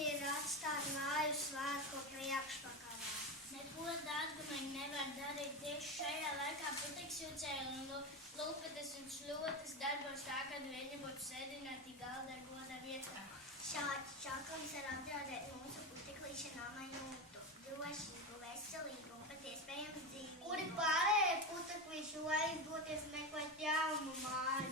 ir atstāt māju svētku priekšpakalā. Neko dārgumaini nevar darīt tieši šajā laikā putekšņucēji un lupetes un šļotas darbos tā, kad viņi būtu sēdināti galda goda vietā. Šāds čaklums var apdraudēt mūsu puteklīša nama jūtu, drošību, veselību un pat iespējams dzīvību. Kuri pārējie puteklīši vajag doties meklēt jaunu māju.